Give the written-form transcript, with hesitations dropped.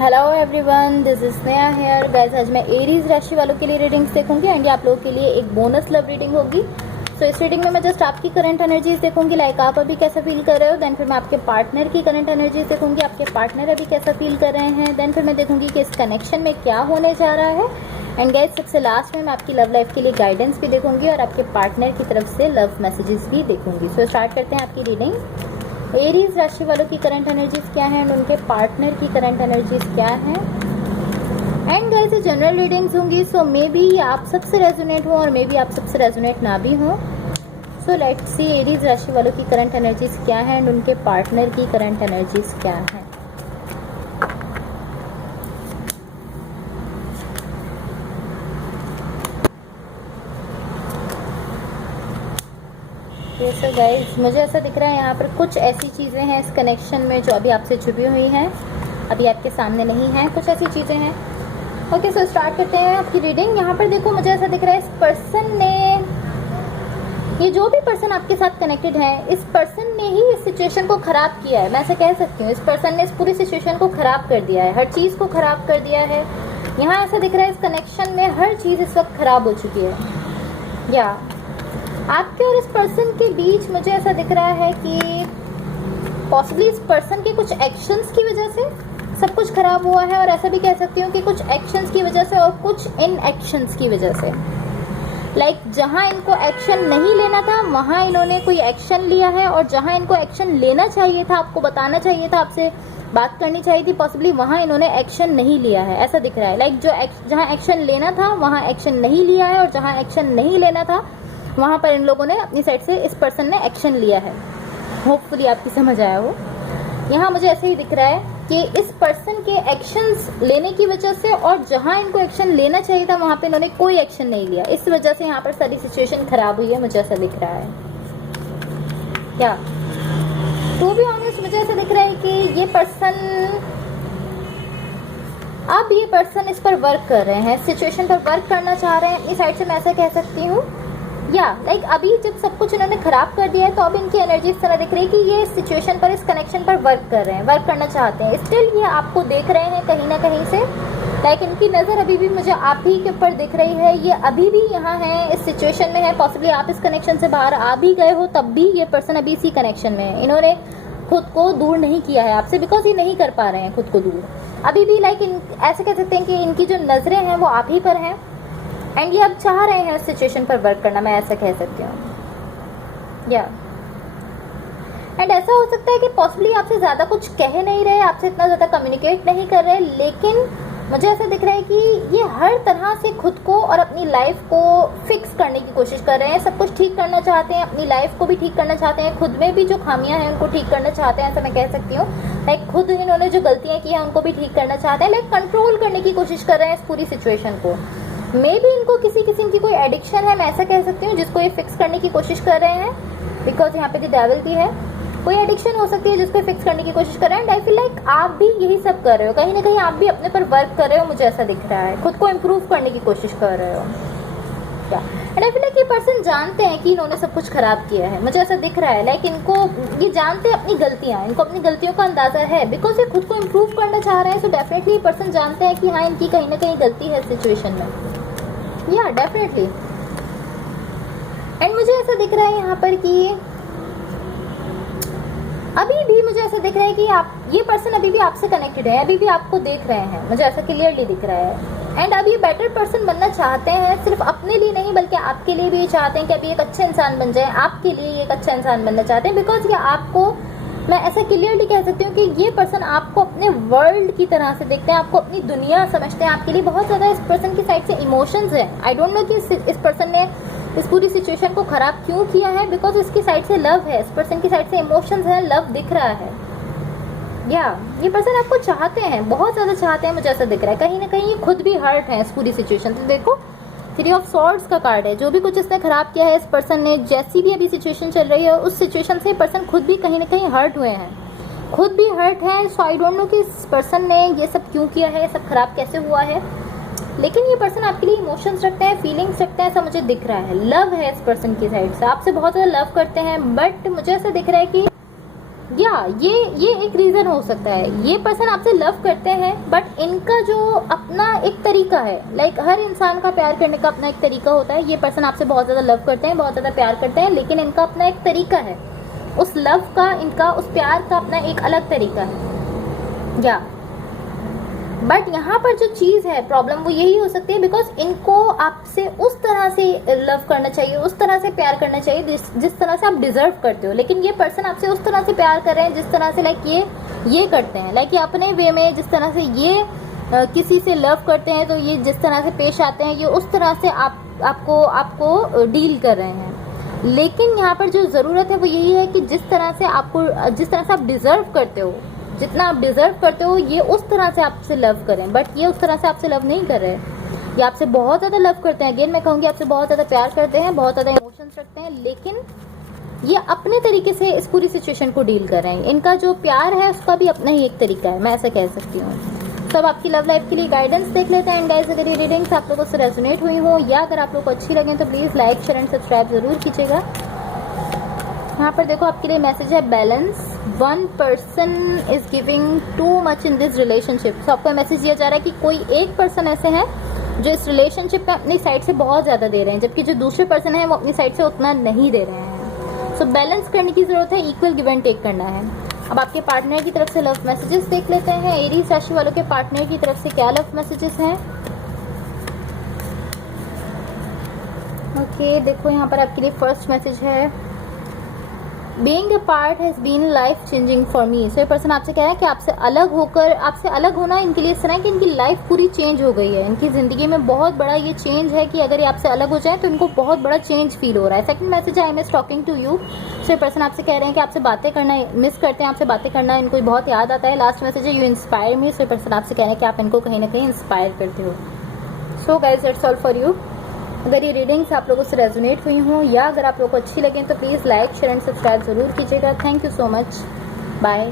Hello everyone, this is Sneha here. Guys, आज मैं Aries राशि वालों के लिए रीडिंग्स देखूंगी एंड आप लोगों के लिए एक बोनस लव रीडिंग होगी। सो इस रीडिंग में मैं जस्ट आपकी करंट एनर्जीज देखूंगी, लाइक आप अभी कैसा फील कर रहे हो। देन फिर मैं आपके पार्टनर की करंट एनर्जीज देखूंगी, आपके पार्टनर अभी कैसा फील कर रहे हैं। देन फिर मैं देखूंगी कि इस कनेक्शन में क्या होने जा रहा है। एंड गाइस, सबसे लास्ट में मैं आपकी लव लाइफ के लिए गाइडेंस भी देखूंगी और आपके पार्टनर की तरफ से लव मैसेजेस भी देखूंगी। सो स्टार्ट करते हैं आपकी रीडिंग। एरीज राशि वालों की करंट एनर्जीज क्या है एंड उनके पार्टनर की करंट एनर्जीज क्या है। एंड गाइस, ये जनरल रीडिंग्स होंगी, सो मे बी आप सबसे रेजोनेट हो और मे बी आप सबसे रेजोनेट ना भी हो। सो लेट्स सी एरीज राशि वालों की करंट एनर्जीज क्या है एंड उनके पार्टनर की करंट एनर्जीज क्या है। सो गाइस, मुझे ऐसा दिख रहा है यहाँ पर कुछ ऐसी चीज़ें हैं इस कनेक्शन में जो अभी आपसे छुपी हुई हैं, अभी आपके सामने नहीं हैं। कुछ ऐसी चीज़ें हैं। ओके, सो स्टार्ट करते हैं आपकी रीडिंग। यहाँ पर देखो, मुझे ऐसा दिख रहा है इस पर्सन ने, ये जो भी पर्सन आपके साथ कनेक्टेड है, इस पर्सन ने ही इस सिचुएशन को खराब किया है। मैं ऐसा कह सकती हूँ, इस पर्सन ने इस पूरी सिचुएशन को खराब कर दिया है, हर चीज़ को खराब कर दिया है। यहाँ ऐसा दिख रहा है इस कनेक्शन में हर चीज़ इस वक्त खराब हो चुकी है। या आपके और इस पर्सन के बीच मुझे ऐसा दिख रहा है कि पॉसिबली इस पर्सन के कुछ एक्शंस की वजह से सब कुछ खराब हुआ है, और ऐसा भी कह सकती हूँ कि कुछ एक्शंस की वजह से और कुछ इन एक्शंस की वजह से। लाइक जहाँ इनको एक्शन नहीं लेना था वहाँ इन्होंने कोई एक्शन लिया है, और जहाँ इनको एक्शन लेना चाहिए था, आपको बताना चाहिए था, आपसे बात करनी चाहिए थी, पॉसिबली वहाँ इन्होंने एक्शन नहीं लिया है। ऐसा दिख रहा है लाइक जहाँ एक्शन लेना था वहाँ एक्शन नहीं लिया है, और जहाँ एक्शन नहीं लेना था वहाँ पर इन लोगों ने अपनी साइड से, इस पर्सन ने एक्शन लिया है। होपफुली आपकी समझ आया हो। यहाँ मुझे ऐसे ही दिख रहा है कि इस पर्सन के एक्शंस लेने की वजह से और जहाँ इनको एक्शन लेना चाहिए था वहाँ पे इन्होंने कोई एक्शन नहीं लिया, इस वजह से यहाँ पर सारी सिचुएशन खराब हुई है। मुझे ऐसा दिख रहा है। क्या टू बी ऑनेस्ट, मुझे ऐसा दिख रहा है कि ये पर्सन इस पर वर्क कर रहे हैं, सिचुएशन पर वर्क करना चाह रहे हैं अपनी साइड से। मैं ऐसा कह सकती हूँ। या लाइक अभी जब सब कुछ इन्होंने खराब कर दिया है तो अब इनकी एनर्जी इस तरह दिख रही है कि ये इस सिचुएशन पर, इस कनेक्शन पर वर्क कर रहे हैं, वर्क करना चाहते हैं। स्टिल ये आपको देख रहे हैं कहीं ना कहीं से, लाइक इनकी नज़र अभी भी मुझे आप ही के ऊपर दिख रही है। ये अभी भी यहाँ है, इस सिचुएशन में है। पॉसिबली आप इस कनेक्शन से बाहर आ भी गए हो, तब भी ये पर्सन अभी इसी कनेक्शन में है। इन्होंने खुद को दूर नहीं किया है आपसे, बिकॉज ये नहीं कर पा रहे हैं खुद को दूर अभी भी। लाइक ऐसे कह सकते हैं कि इनकी जो नज़रें हैं वो आप ही पर हैं, एंड ये अब चाह रहे हैं इस सिचुएशन पर वर्क करना। मैं ऐसा कह सकती हूँ। या एंड ऐसा हो सकता है कि पॉसिबली आपसे ज़्यादा कुछ कह नहीं रहे, आपसे इतना ज़्यादा कम्युनिकेट नहीं कर रहे, लेकिन मुझे ऐसा दिख रहा है कि ये हर तरह से खुद को और अपनी लाइफ को फिक्स करने की कोशिश कर रहे हैं। सब कुछ ठीक करना चाहते हैं, अपनी लाइफ को भी ठीक करना चाहते हैं, खुद में भी जो खामियां हैं उनको ठीक करना चाहते हैं, ऐसा मैं कह सकती हूँ। लाइक खुद इन्होंने जो गलतियाँ की हैं उनको भी ठीक करना चाहते हैं, लाइक कंट्रोल करने की कोशिश कर रहे हैं इस पूरी सिचुएशन को। मे बी इनको किसी किस्म की कोई एडिक्शन है, मैं ऐसा कह सकती हूँ, जिसको ये फिक्स करने की कोशिश कर रहे हैं, बिकॉज यहाँ पे द डेविल भी है। कोई एडिक्शन हो सकती है जिसको फिक्स करने की कोशिश कर रहे हैं। एंड आई फील लाइक आप भी यही सब कर रहे हो, कहीं ना कहीं आप भी अपने पर वर्क कर रहे हो। मुझे ऐसा दिख रहा है, खुद को इम्प्रूव करने की कोशिश कर रहे हो क्या। एंड आई फील लाइक ये पर्सन जानते हैं कि इन्होंने सब कुछ खराब किया है। मुझे ऐसा दिख रहा है लाइक इनको, ये जानते हैं अपनी गलतियाँ, इनको अपनी गलतियों का अंदाजा है, बिकॉज ये खुद को इम्प्रूव करना चाह रहे हैं। सो डेफिनेटली ये पर्सन जानते हैं कि हाँ, इनकी कहीं ना कहीं गलती है सिचुएशन में। या डेफिनेटली। एंड मुझे ऐसा दिख रहा है यहाँ पर कि अभी भी मुझे ऐसा दिख रहा है कि ये पर्सन अभी भी आपसे कनेक्टेड है, अभी भी आपको देख रहे हैं। मुझे ऐसा क्लियरली दिख रहा है। एंड अभी बेटर पर्सन बनना चाहते हैं, सिर्फ अपने लिए नहीं बल्कि आपके लिए भी चाहते हैं कि अभी एक अच्छा इंसान बन जाए। आपके लिए एक अच्छा इंसान बनना चाहते हैं, बिकॉज ये आपको, मैं ऐसा क्लियरली कह सकती हूँ कि ये पर्सन आपको अपने वर्ल्ड की तरह से देखते हैं, आपको अपनी दुनिया समझते हैं। आपके लिए बहुत ज़्यादा इस पर्सन की साइड से इमोशंस हैं। आई डोंट नो कि इस पर्सन ने इस पूरी सिचुएशन को खराब क्यों किया है, बिकॉज इसकी साइड से लव है, इस पर्सन की साइड से इमोशंस है, लव दिख रहा है। या ये पर्सन आपको चाहते हैं, बहुत ज़्यादा चाहते हैं। मुझे ऐसा दिख रहा है कहीं ना कहीं ये खुद भी हर्ट है इस पूरी सिचुएशन से। देखो, 3 ऑफ सॉर्ड्स का कार्ड है। जो भी कुछ इसने खराब किया है इस पर्सन ने, जैसी भी अभी सिचुएशन चल रही है, उस सिचुएशन से पर्सन खुद भी कहीं ना कहीं हर्ट हुए हैं, खुद भी हर्ट है। सो आई डोंट नो कि इस पर्सन ने ये सब क्यों किया है, सब खराब कैसे हुआ है, लेकिन ये पर्सन आपके लिए इमोशंस रखते हैं, फीलिंग्स रखते हैं, ऐसा मुझे दिख रहा है। लव है इस पर्सन की साइड से, आपसे बहुत ज़्यादा लव करते हैं, बट मुझे ऐसा दिख रहा है कि या ये एक रीजन हो सकता है। ये पर्सन आपसे लव करते हैं बट इनका जो अपना एक तरीका है, लाइक हर इंसान का प्यार करने का अपना एक तरीका होता है। ये पर्सन आपसे बहुत ज़्यादा लव करते हैं, बहुत ज़्यादा प्यार करते हैं, लेकिन इनका अपना एक तरीका है। उस लव का, इनका उस प्यार का अपना एक अलग तरीका है। या बट यहाँ पर जो चीज़ है, प्रॉब्लम वो यही हो सकती है बिकॉज इनको आपसे उस तरह से लव करना चाहिए, उस तरह से प्यार करना चाहिए जिस तरह से आप डिजर्व करते हो। लेकिन ये पर्सन आपसे उस तरह से प्यार कर रहे हैं जिस तरह से लाइक ये करते हैं, लाइक ये अपने वे में जिस तरह से ये किसी से लव करते हैं, तो ये जिस तरह से पेश आते हैं, ये उस तरह से आपको डील कर रहे हैं। लेकिन यहाँ पर जो ज़रूरत है वो यही है कि जिस तरह से आप डिजर्व करते हो, जितना आप डिजर्व करते हो, ये उस तरह से आपसे लव करें। बट ये उस तरह से आपसे लव नहीं कर रहे हैं, ये आपसे बहुत ज़्यादा लव करते हैं। अगेन मैं कहूँगी आपसे बहुत ज़्यादा प्यार करते हैं, बहुत ज़्यादा इमोशंस रखते हैं, लेकिन ये अपने तरीके से इस पूरी सिचुएशन को डील कर रहे हैं। इनका जो प्यार है उसका भी अपना ही एक तरीका है, मैं ऐसा कह सकती हूँ। तो अब आपकी लव लाइफ के लिए गाइडेंस देख लेते हैं। एंड गाइस, अगर ये रीडिंग्स आप लोगों से रेजोनेट हुई हो या अगर आप लोग को अच्छी लगे तो please like, share and subscribe जरूर कीजिएगा। यहाँ पर देखो आपके लिए मैसेज है balance. One person is giving too much in this relationship. तो आपको मैसेज दिया जा रहा है कि कोई एक पर्सन ऐसे हैं जो इस रिलेशनशिप में अपनी साइड से बहुत ज़्यादा दे रहे हैं, जबकि जो दूसरे पर्सन है वो अपनी साइड से उतना नहीं दे रहे हैं। सो बैलेंस करने की ज़रूरत है, इक्वल गिव एंड टेक करना है। अब आपके पार्टनर की तरफ से लव मैसेजेस देख लेते हैं। एरीज राशि वालों के पार्टनर की तरफ से क्या लव मैसेजेस हैं। ओके, देखो यहाँ पर आपके लिए फर्स्ट मैसेज है being a part has been life changing for me. So ये पर्सन आपसे कह रहा है कि आपसे अलग होना इनके लिए इस तरह है कि इनकी लाइफ पूरी चेंज हो गई है। इनकी ज़िंदगी में बहुत बड़ा ये चेंज है कि अगर ये आपसे अलग हो जाए तो इनको बहुत बड़ा चेंज फील हो रहा है। सेकंड मैसेज है I miss talking to you. So ये पर्सन आपसे कह रहे हैं कि आपसे बातें करना मिस करते हैं, आपसे बातें करना इनको बहुत याद आता है। लास्ट मैसेज है यू इंस्पायर मी। सो ये पर्सन आपसे कह रहे हैं कि आप इनको कहीं ना कहीं इंस्पायर करते हो। So guys, that's all for you. अगर ये रीडिंग्स आप लोगों से रेजोनेट हुई हों या अगर आप लोगों को अच्छी लगें तो please like, share and subscribe ज़रूर कीजिएगा। Thank you so much. Bye.